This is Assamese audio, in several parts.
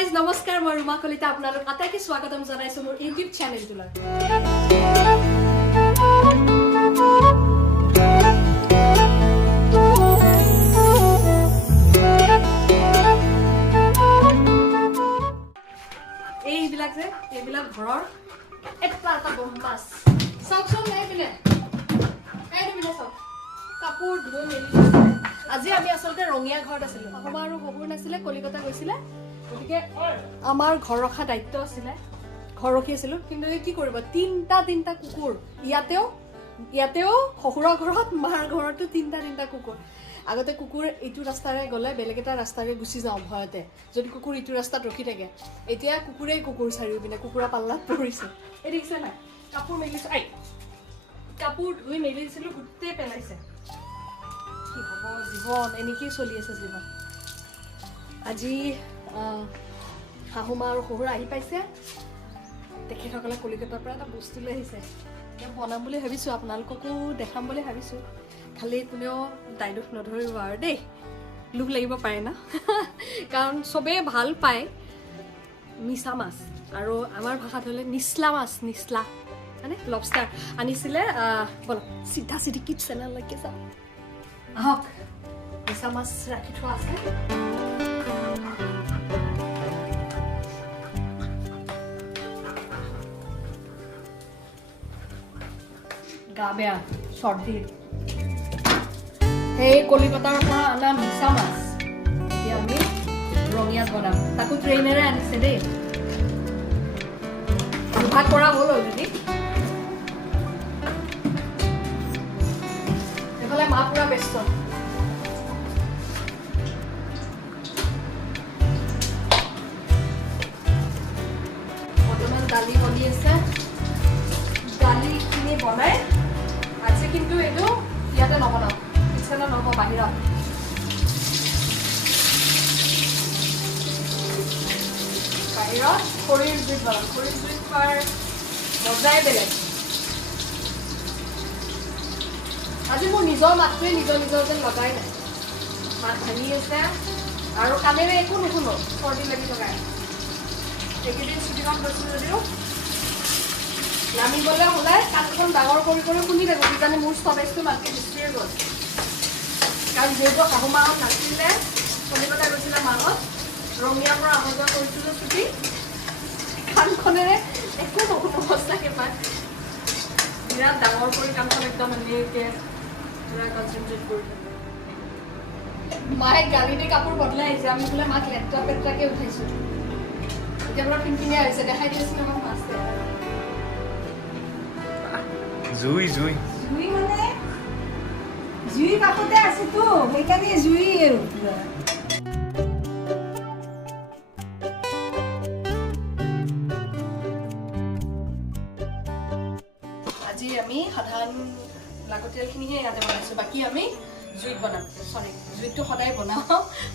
guys, namaskar, মই Ruma Kalita আপোনালোক আটাইকে স্বাগতম জনাইছো মোৰ YouTube চেনেলটোলৈ। এইবিলাক ঘৰৰ এটা বম্বাস সবচোন এইবিলে সব কাপোৰ ধুই মেলি আজি আমি আসলতে ৰঙিয়া ঘৰত আছিল আমাৰ আৰু খবৰ নাছিলে কলিকতা গৈছিলে গতিকে আমাৰ ঘৰ ৰখা দায়িত্ব আছিল ঘৰ ৰখি আছিল কিন্তু কি কৰিব তিনটা কুকুৰ ইয়াতেও শহুৰৰ ঘৰত মাৰ ঘৰতো তিনটা কুকুৰ আগতে কুকুৰ ইটো ৰাস্তাৰে গলে বেলেগ এটা ৰাস্তাৰে গুচি যাও ভয়তে যদি কুকুৰ ইটো ৰাস্তাত ৰখি থাকে এতিয়া কুকুৰ চাৰিওপিনে কুকুৰা পাল্লাত পৰিছে এই দেখিছে না কাপোৰ মেলিছে কাপোৰ ধুই মেলিছিল গুটেই পেলাইছে কি হ'ব জীৱন এনেকি চলি আছে জীৱন আজি শাহুমা আৰু শহুৰ আহি পাইছে তেখেতসকলে কলিকতাৰ পৰা এটা বস্তু লৈ আহিছে বনাম বুলি ভাবিছো আপোনালোককো দেখাম বুলি ভাবিছো খালি কোনেও দায়িত্ব নধৰিব আৰু দেই লোভ লাগিব পাৰে না কাৰণ সবে ভাল পায় মিছা মাছ আৰু আমাৰ ভাষাত হলে নিছলা মাছ নিছলা মানে লবষ্টাৰ আনিছিলে বল সিধা সিধি কিট চেনেল লাগে যা আহক মিছা মাছ ৰাখি থোৱা আছে গা বেয়া সৰ্দি এই কলিকতাৰ পৰা আনা মিছা মাছ এতিয়া আমি ৰঙিয়াত বনাম তাকো ট্ৰেইনেৰে আনিছে দেই ভাত কৰা হ'ল অলৰেডি এইফালে মা পুৰা ব্যস্ত বৰ্তমান দালি বনি আছে দালিখিনি বনাই আজি কিন্তু এইটো ইয়াতে নবনাও কিচেনত নহ'ব বাহিৰত খৰিৰ জুইত বনাম খৰিৰ জুইত খোৱাৰ মজাই বেলেগ আজি মোৰ নিজৰ মাতটোৱে নিজৰ যেন লগাই নাই মাত ভাঙি আছে আৰু কাণেৰে একো নুশুনো চৰ্দি লাগি লগাই এইকেইদিন ছুটিখন গৈছোঁ যদিও নামিবলৈ হ'লে কাণখন ডাঙৰ কৰি শুনি থাকোঁ কিজানি মোৰ ষ্টপেজটো মাতকৈ বেছিয়ে গ'ল কাৰণ যিহেতু শাহুমাহঁত নাছিলে কলিকতা গৈছিলে মাহঁত ৰঙিয়াৰ পৰা অহা যোৱা কৰিছিলোঁ ছুটি কাণখনেৰে একো নুশুনো সঁচাকৈ পায় বিৰাট ডাঙৰ কৰি কাণখন একদম এনেকৈ পুৰা কনচেনট্ৰেট কৰি মায়ে গাড়ী দি কাপোৰ বদলাই আহিছে আমি বোলে মাক লেট্ৰা পেট্ৰাকৈ উঠাইছোঁ এতিয়া পুৰা পিনপিনিয়া হৈছে দেখাই দিছিলোঁ আমাক মাছে জুই মানে জুই কাষতে আছেতো সেইকাৰণে জুই আজি আমি সাধাৰণ লাগতিয়ালখিনিহে ইয়াতে বনাইছোঁ বাকী আমি জুইত বনাম জুইতটো সদায় বনাওঁ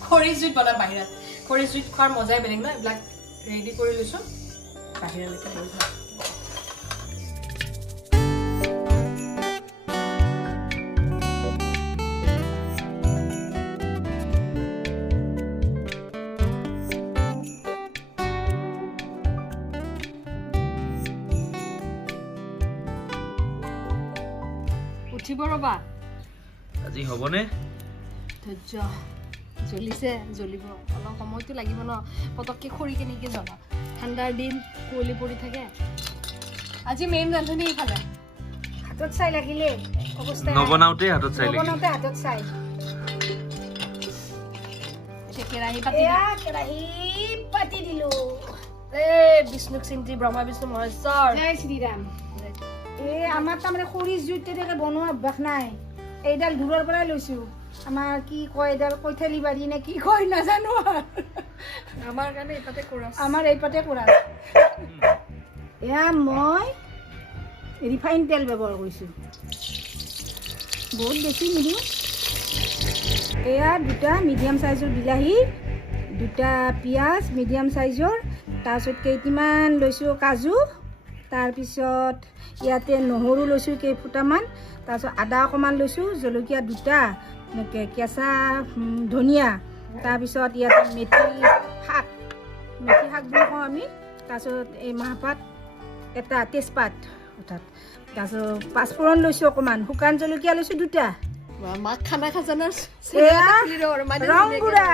খৰি জুইত বনাম বাহিৰত খৰি জুইত খোৱাৰ মজাই বেলেগ ন এইবিলাক ৰেডি কৰি লৈছোঁ বাহিৰলৈকে লৈ যাওঁ উঠিব ৰবা আজি হ'বনে ধৈৰ্য জ্বলিব অলপ সময়টো লাগিব ন পটককৈ খৰি কেনেকৈ জ্বলা ঠাণ্ডাৰ দিন কুঁৱলী পৰি থাকে আজি মেইন ৰান্ধনি এইফালে হাতত চাই লাগিলে অৱস্থা নবনাওঁতে হাতত চাই কেৰাহী পাতি দিলো বিষ্ণুক চিন্তি ব্ৰহ্মা বিষ্ণু মহেশ্বৰ জয় শ্ৰীৰাম আমাৰ তাৰমানে খৰিৰ জুইত তেনেকৈ বনোৱা অভ্যাস নাই এইডাল দূৰৰ পৰাই লৈছোঁ আমাৰ কি কয় এইডাল কৈথালি বাৰী নে কি কয় নাজানো আমাৰ কাৰণে এইপাতে কৰা আমাৰ এইপাতে কৰা এয়া মই ৰিফাইন তেল ব্যৱহাৰ কৰিছোঁ বহুত বেছি নিদিওঁ এয়া দুটা মিডিয়াম চাইজৰ বিলাহী দুটা পিঁয়াজ মিডিয়াম চাইজৰ তাৰপিছত কেইটামান লৈছোঁ কাজু তাৰপিছত ইয়াতে নহৰু লৈছোঁ কেইফুটামান তাৰপিছত আদা অকণমান লৈছোঁ জলকীয়া দুটা কেঁচা ধনিয়া তাৰপিছত ইয়াতে মেথি শাক বুলি কওঁ আমি। তাৰপিছত এই মাহপাত এটা, তেজপাত অৰ্থাৎ তাৰপিছত পাঁচফোৰণ লৈছোঁ অকণমান, শুকান জলকীয়া লৈছোঁ 2টা। মাক খানা খাজানাৰ এয়া ৰং গুড়া,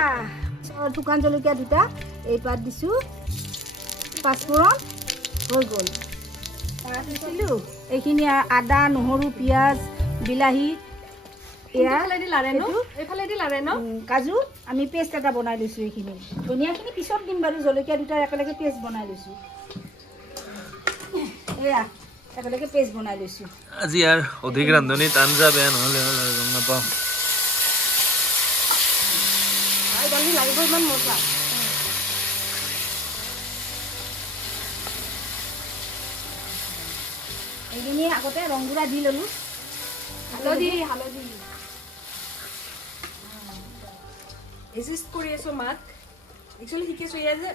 শুকান জলকীয়া 2টা, এই পাত দিছোঁ, পাঁচফোৰণ হৈ গ'ল। দিছিলোঁ এইখিনি আদা, নহৰু, পিঁয়াজ, বিলাহী, এয়া কাজু আমি পেষ্ট এটা বনাই লৈছোঁ। এইখিনি ধনিয়াখিনি পিছত দিম বাৰু, জলকীয়া 2টাৰ একেলগে পেষ্ট বনাই লৈছোঁ। এয়া একেলগে পেষ্ট বনাই লৈছোঁ। আজি আর অধিক রান্ধনীত আঞ্জা বেয়া নহ'লে হ'ল আৰু গম নাপাওঁ। দালি লাগিব ইমান মজা। এইখিনি আগতে ৰং গুড়া দি ল'লোঁ, হালধি এচিষ্ট কৰি আছোঁ মাক। একচুৱেলি শিকিছোঁ এয়া যে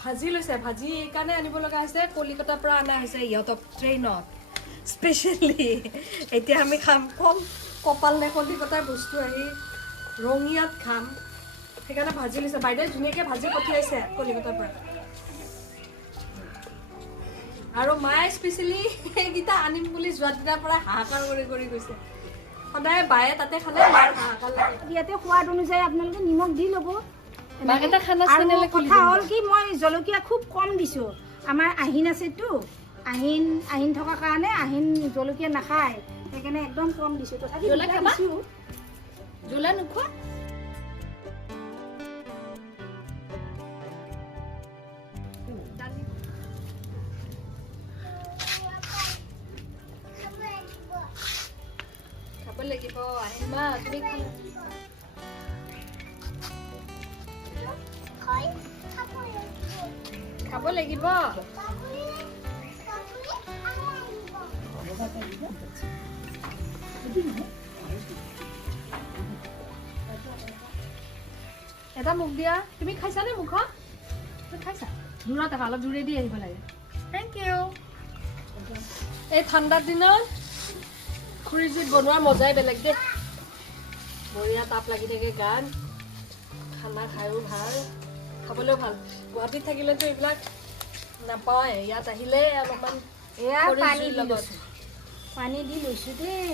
ভাজি লৈছে, ভাজি এইকাৰণে আনিব লগা হৈছে, কলিকতাৰ পৰা অনা হৈছে ইহঁতক ট্ৰেইনত স্পেচিয়েলি। এতিয়া আমি খাম, কম কপাল নে কলিকতাৰ বস্তু আহি ৰঙিয়াত খাম, সেইকাৰণে ভাজি লৈছে। বাইদেৱে ধুনীয়াকৈ ভাজি পঠিয়াইছে কলিকতাৰ পৰা। আৰু মায়ে স্পেচিয়েলি এইকেইটা আনিম বুলি যোৱা দিনাৰ পৰা হাহাকাৰ কৰি গৈছে। সদায় বায়ে তাতে খালে মাৰ হাহাকাৰ লাগে। ইয়াতে সোৱাদ অনুযায়ী আপোনালোকে নিমখ দি ল'ব। মাক এটা খানা আৰু কথা হ'ল কি, মই জলকীয়া খুব কম দিছোঁ। আমাৰ আহিন আছেতো, আহিন থকাৰ কাৰণে আহিন জলকীয়া নাখায়, সেইকাৰণে একদম কম দিছোঁ। তথাপি দিছোঁ। জ্বলা নোখোৱা? খাব লাগিব আহিন মা, তুমি খাব লাগিব। এটা মুখ দিয়া। তুমি খাইছানে মুখত? খাইছা? দূৰত আহা, অলপ দূৰে দি আহিব লাগে। Thank you. এই ঠাণ্ডাৰ দিনত খুৰীজীত বনোৱাৰ মজাই বেলেগ দেই। বঢ়িয়া তাপ লাগি থাকে গান, খানা খায়ো ভাল, খাবলৈও ভাল। গুৱাহাটীত থাকিলেতো এইবিলাক নাপাওঁৱে, ইয়াত আহিলে অলপমান এয়া পানী দি লগত লৈছোঁ, পানী দি লৈছোঁ দেই।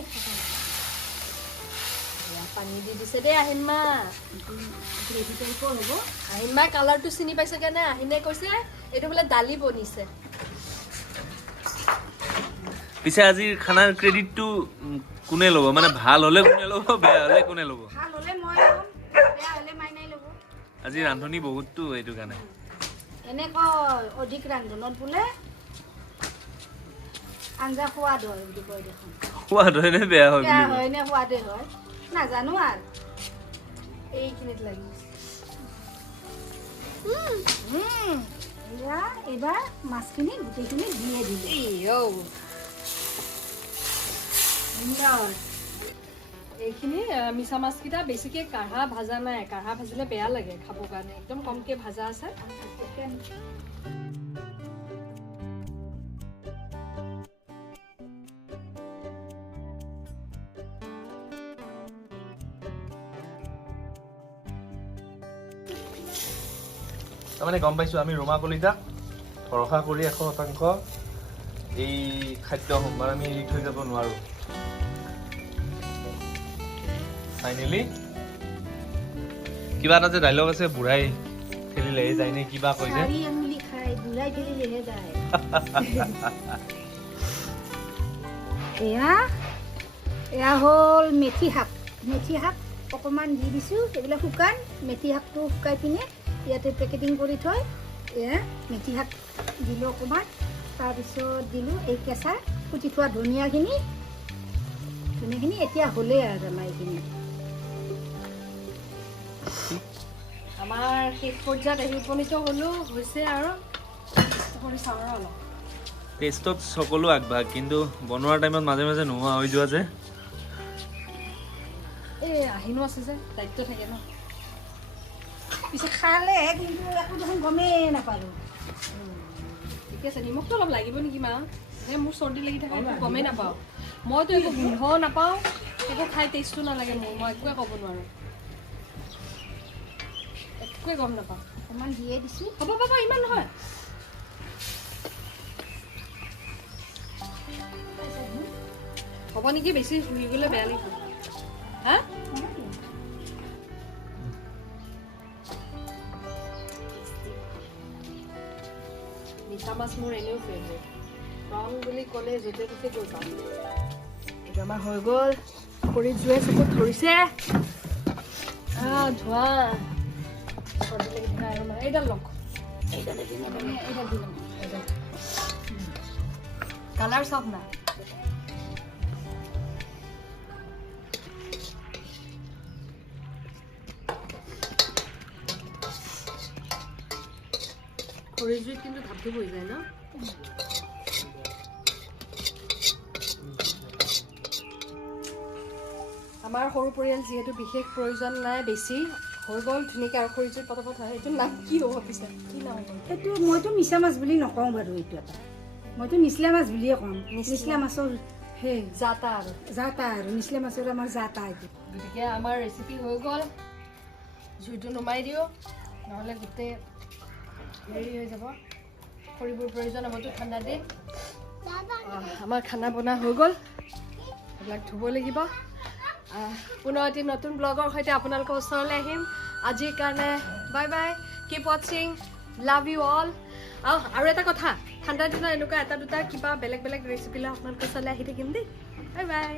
পানী দি দিছে দেই আহিন মা। গ্ৰেভি টাইপৰ হ'ব। আহিন মাই কালাৰটো চিনি পাইছে কাৰণে আহিনে কৈছে এইটো বোলে দালি বনিছে। পিছে আজিৰ খানাৰ ক্ৰেডিটটো কোনে ল'ব? মানে ভাল হ'লে কোনে ল'ব, বেয়া হ'লে কোনে ল'ব? ভাল হ'লে মই ল'ম, বেয়া হ'লে মাইনাই ল'ব। আজি ৰান্ধনি বহুতটো, এইটো কাৰণে এনেকৈ অধিক ৰান্ধনত বোলে আঞ্জা সোৱাদ হয় বুলি কয় দেখোন। সোৱাদ হয় নে বেয়া হয় বেয়া বুলি হয় নে সোৱাদে হয় নাজানো আৰু। এইখিনিত লাগি এয়া এইবাৰ মাছখিনি গোটেইখিনি দিয়ে দিলোঁ। এইখিনি মিছা মাছকেইটা বেছিকৈ কাঢ়া ভাজা নাই, কাঢ়া ভাজিলে বেয়া লাগে খাবৰ কাৰণে, একদম কমকৈ ভাজা আছে। তাৰমানে গম পাইছোঁ আমি ৰুমা কলিতাক ভৰসা কৰি 100% এই খাদ্য সম্ভাৰ আমি এৰি থৈ যাব নোৱাৰোঁ। ফাইনেলি কিবা এটা যে ডাইলগ আছে, বুঢ়াই ঠেলিলেহে যায় নে কিবা কৈ যে, এয়া হ'ল মেথি শাক। মেথি শাক অকণমান দি দিছোঁ, এইবিলাক শুকান মেথি শাকটো শুকাই পিনে ইয়াতে পেকেটিং কৰি থৈ এয়া মেথি শাক দিলোঁ অকণমান। তাৰপিছত দিলোঁ এই কেঁচা কুটি থোৱা ধনিয়াখিনি। এতিয়া হ'লেই আৰু আমাৰ এইখিনি। আমাৰ শেষ পৰ্যায়ত আহি উপনীত হ'লো হৈছে আৰু চাওঁ অলপ। টেষ্টত সকলো আগভাগ, কিন্তু বনোৱাৰ টাইমত মাজে মাজে নোহোৱা হৈ যোৱা যে। এই আহিনো আছে যে দায়িত্ব থাকে ন। পিছে খালে কিন্তু একো দেখোন গমেই নাপালোঁ। ঠিকে আছে, নিমখটো অলপ লাগিব নেকি মা? মোৰ চৰ্দি লাগি থাকে, একো গমেই নাপাওঁ। মইতো একো গোন্ধও নাপাওঁ, একো খাই টেষ্টো নালাগে মোৰ, মই একোৱে ক'ব নোৱাৰোঁ। একোৱে গম নাপাওঁ অকণমান দিয়ে দিছোঁ হ'ব পাব ইমান নহয় হ'ব নেকি বেছি শুই গ'লে বেয়া লাগিব হা মিছা মাছ মোৰ এনেও ফেভৰেট প্ৰন বুলি ক'লে য'তে ত'তে গৈ পাওঁ এইটো আমাৰ হৈ গ'ল খৰি জুয়ে চকুত ধৰিছে ধোৱা এইডাল লগ কালাৰ চাওক না খৰি জুইত কিন্তু ধাপধুপ হৈ যায় ন আমাৰ সৰু পৰিয়াল যিহেতু বিশেষ প্ৰয়োজন নাই বেছি হৈ গ'ল ধুনীয়াকৈ আৰু খৰি জুইত পটাপট হয় এইটো নাম কি হ'ব পিছে কি নাম হ'ব এইটো মইতো মিছা মাছ বুলি নকওঁ বাৰু এইটো এটা মইতো নিচলা মাছ বুলিয়ে ক'ম নিচলা মাছৰ সেই জাতা আৰু নিচলা মাছৰ আমাৰ জাতা এইটো গতিকে আমাৰ ৰেচিপি হৈ গ'ল জুইটো নমাই দিওঁ নহ'লে গোটেই হেৰি হৈ যাব খৰিবোৰ প্ৰয়োজন হ'বতো ঠাণ্ডা দিন আমাৰ খানা বনা হৈ গ'ল এইবিলাক ধুব লাগিব পুনৰ এটি নতুন ব্লগৰ সৈতে আপোনালোকৰ ওচৰলৈ আহিম আজিৰ কাৰণে বাই বাই কিপ ৱাচিং লাভ ইউ অল আৰু এটা কথা ঠাণ্ডা দিনত এনেকুৱা এটা দুটা কিবা বেলেগ বেলেগ ৰেচিপি লৈ আপোনালোকৰ ওচৰলৈ আহি থাকিম দেই বাই বাই